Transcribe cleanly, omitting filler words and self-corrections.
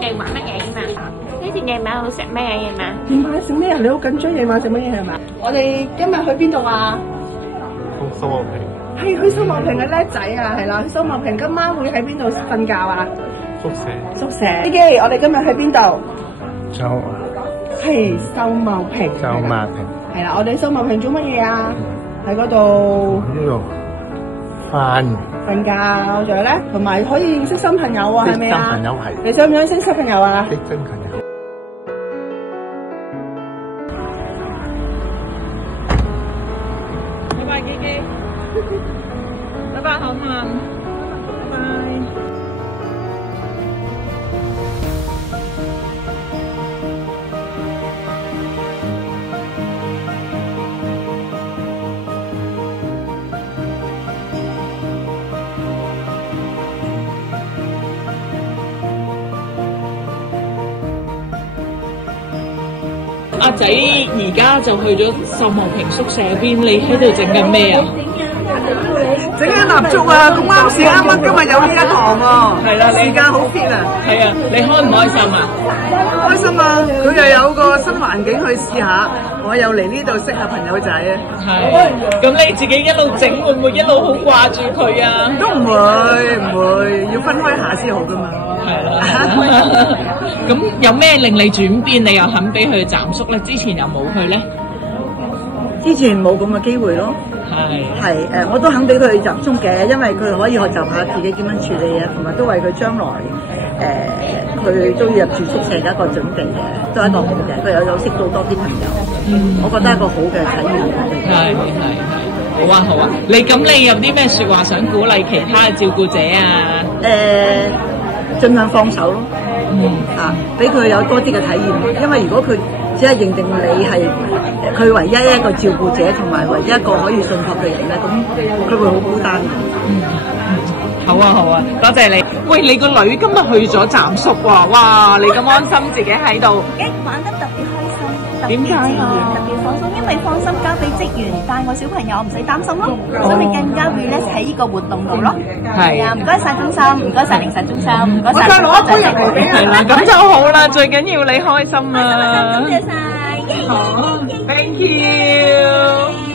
夜晚乜嘢啊嘛？呢次夜晚會食咩嘢嘛？夜晚食咩啊？你好緊張夜晚食乜嘢係嘛？我哋今日去邊度啊？去蘇茂坪。係去蘇茂坪嘅叻仔啊，係啦，去蘇茂坪今晚會喺邊度瞓覺啊？宿舍。宿舍。飛機，我哋今日去邊度？係秀茂坪。秀茂坪。係啦，我哋秀茂坪做乜嘢啊？喺嗰度。呢度瞓覺，仲有咧，同埋可以認識新朋友啊，係咪啊？新朋友係。你想唔想識新朋友啊？識新朋友。拜拜，基基。拜拜，好嘛？拜拜。阿仔而家就去咗秀茂坪宿舍邊，你喺度整緊咩啊？整緊蠟燭啊！咁啱時啱今日有呢一堂喎。係啦，時間好 fit 啊！係啊，你開唔開心啊？開心啊！佢又有個新環境去試下，我又嚟呢度識下朋友仔啊！係。咁你自己一路整，會唔會一路好掛住佢啊？都唔會，要分開下先好噶嘛。係啦。咁有咩令你轉變？你又肯俾佢暫宿咧？之前又冇去咧？之前冇咁嘅機會咯。係我都肯俾佢集中嘅，因為佢可以學習下自己點樣處理啊，同埋都為佢將來佢都要入住宿舍嘅一個準備嘅，都係一個好嘅。佢又有識到多啲朋友，我覺得係一個好嘅體驗。係，好啊好啊！你有啲咩説話想鼓勵其他嘅照顧者啊？盡量放手咯，俾佢有多啲嘅體驗。因為如果佢只係認定你係佢唯一一個照顧者，同埋唯一一個可以信託嘅人咧，咁佢會好孤單。好啊，多謝你。喂，你個女今日去咗暫宿喎，哇！你咁安心自己喺度，玩得特別開心，特別點解啊？特別放鬆，因為放心交俾職員帶我小朋友，我唔使擔心咯，所以更加 relax 喺呢個活動度咯。係啊，唔該晒中心，唔該晒零售中心，唔該晒。我再攞一杯入嚟俾你。係啦，咁就好啦，最緊要你開心啊！多謝晒。好，thank you。